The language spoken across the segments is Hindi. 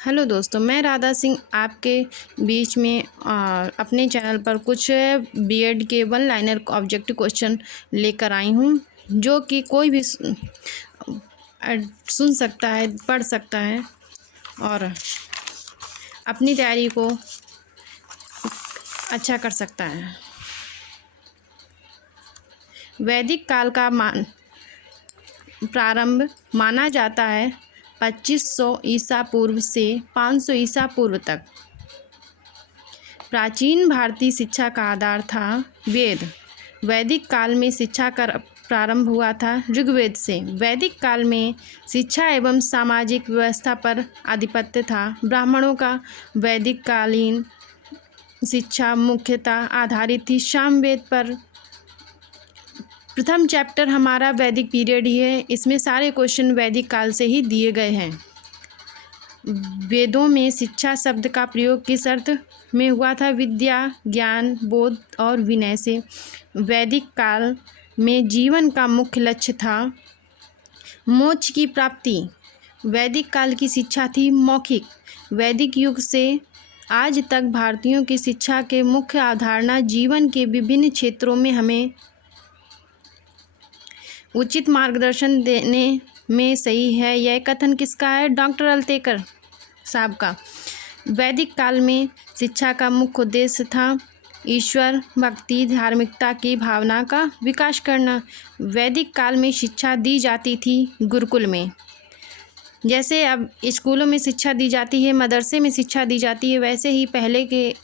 हेलो दोस्तों, मैं राधा सिंह आपके बीच में अपने चैनल पर कुछ बीएड के वन लाइनर ऑब्जेक्टिव क्वेश्चन लेकर आई हूँ, जो कि कोई भी सुन सकता है, पढ़ सकता है और अपनी तैयारी को अच्छा कर सकता है। वैदिक काल का प्रारंभ माना जाता है 2500 ईसा पूर्व से 500 ईसा पूर्व तक। प्राचीन भारतीय शिक्षा का आधार था वेद। वैदिक काल में शिक्षा का प्रारंभ हुआ था ऋग्वेद से। वैदिक काल में शिक्षा एवं सामाजिक व्यवस्था पर आधिपत्य था। ब्राह्मणों का वैदिक कालीन शिक्षा मुख्यतः आधारित थी सामवेद पर। प्रथम चैप्टर हमारा वैदिक पीरियड ही है। इसमें सारे क्वेश्चन वैदिक काल से ही दिए गए हैं। वेदों में शिक्षा शब्द का प्रयोग किस अर्थ में हुआ था? विद्या, ज्ञान, बोध और विनय से। वैदिक काल में जीवन का मुख्य लक्ष्य था मोक्ष की प्राप्ति। वैदिक काल की शिक्षा थी मौखिक। वैदिक युग से आज तक भारतीयों की शिक्षा के मुख्य अवधारणा जीवन के विभिन्न क्षेत्रों में हमें उचित मार्गदर्शन देने में सही है। यह कथन किसका है? डॉक्टर अल्तेकर साहब का। वैदिक काल में शिक्षा का मुख्य उद्देश्य था ईश्वर भक्ति, धार्मिकता की भावना का विकास करना। वैदिक काल में शिक्षा दी जाती थी गुरुकुल में। जैसे अब स्कूलों में शिक्षा दी जाती है, मदरसे में शिक्षा दी जाती है, वैसे ही पहले के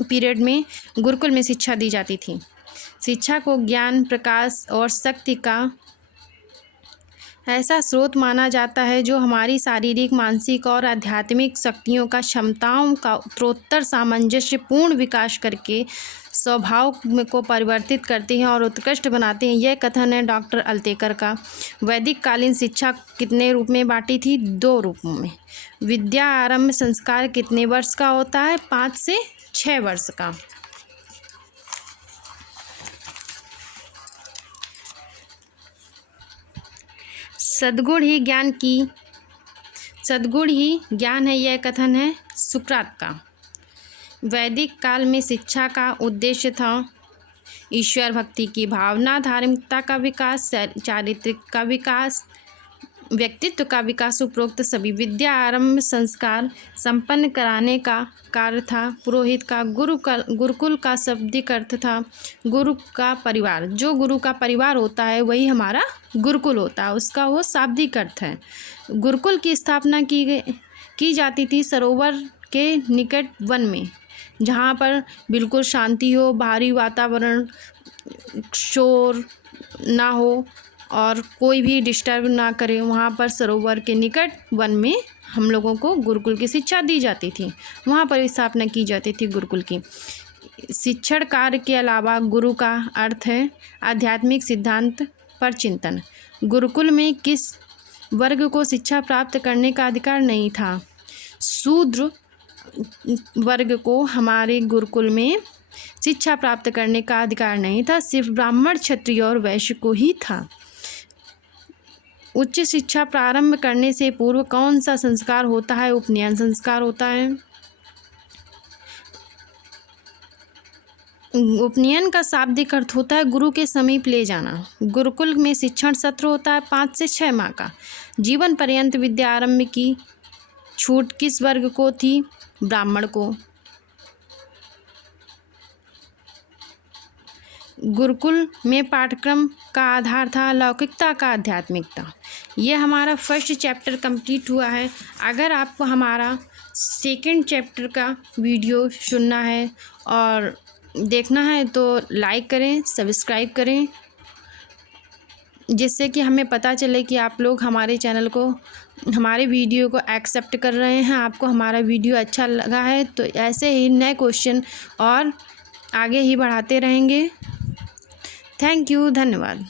पीरियड में गुरुकुल में शिक्षा दी जाती थी। शिक्षा को ज्ञान, प्रकाश और शक्ति का ऐसा स्रोत माना जाता है जो हमारी शारीरिक, मानसिक और आध्यात्मिक शक्तियों का, क्षमताओं का उत्तरोत्तर सामंजस्यपूर्ण विकास करके स्वभाव को परिवर्तित करते हैं और उत्कृष्ट बनाते हैं। यह कथन है डॉक्टर अल्तेकर का। वैदिक कालीन शिक्षा कितने रूप में बांटी थी? 2 रूपों में। विद्या आरंभ संस्कार कितने वर्ष का होता है? 5 से 6 वर्ष का। सद्गुण ही ज्ञान है, यह कथन है सुकरात का। वैदिक काल में शिक्षा का उद्देश्य था ईश्वर भक्ति की भावना, धार्मिकता का विकास, चारित्रिक का विकास, व्यक्तित्व का विकास। उपरोक्त सभी विद्या आरंभ संस्कार संपन्न कराने का कार्य था पुरोहित का। गुरुकुल का शाब्दिक अर्थ था गुरु का परिवार। जो गुरु का परिवार होता है वही हमारा गुरुकुल होता है, उसका वो शाब्दिक अर्थ है। गुरुकुल की स्थापना की जाती थी सरोवर के निकट वन में, जहाँ पर बिल्कुल शांति हो, बाहरी वातावरण, शोर ना हो और कोई भी डिस्टर्ब ना करे। वहाँ पर सरोवर के निकट वन में हम लोगों को गुरुकुल की शिक्षा दी जाती थी। वहाँ पर स्थापना की जाती थी गुरुकुल की। शिक्षण कार्य के अलावा गुरु का अर्थ है आध्यात्मिक सिद्धांत पर चिंतन। गुरुकुल में किस वर्ग को शिक्षा प्राप्त करने का अधिकार नहीं था? शूद्र वर्ग को हमारे गुरुकुल में शिक्षा प्राप्त करने का अधिकार नहीं था। सिर्फ ब्राह्मण, क्षत्रिय और वैश्य को ही था। उच्च शिक्षा प्रारंभ करने से पूर्व कौन सा संस्कार होता है? उपनयन संस्कार होता है। उपनयन का शाब्दिक अर्थ होता है गुरु के समीप ले जाना। गुरुकुल में शिक्षण सत्र होता है 5 से 6 माह का। जीवन पर्यंत विद्या आरंभ की छूट किस वर्ग को थी? ब्राह्मण को। गुरुकुल में पाठ्यक्रम का आधार था लौकिकता का आध्यात्मिकता। ये हमारा फर्स्ट चैप्टर कंप्लीट हुआ है। अगर आपको हमारा सेकंड चैप्टर का वीडियो सुनना है और देखना है तो लाइक करें, सब्सक्राइब करें, जिससे कि हमें पता चले कि आप लोग हमारे चैनल को, हमारे वीडियो को एक्सेप्ट कर रहे हैं। आपको हमारा वीडियो अच्छा लगा है तो ऐसे ही नए क्वेश्चन और आगे ही बढ़ाते रहेंगे। थैंक यू, धन्यवाद।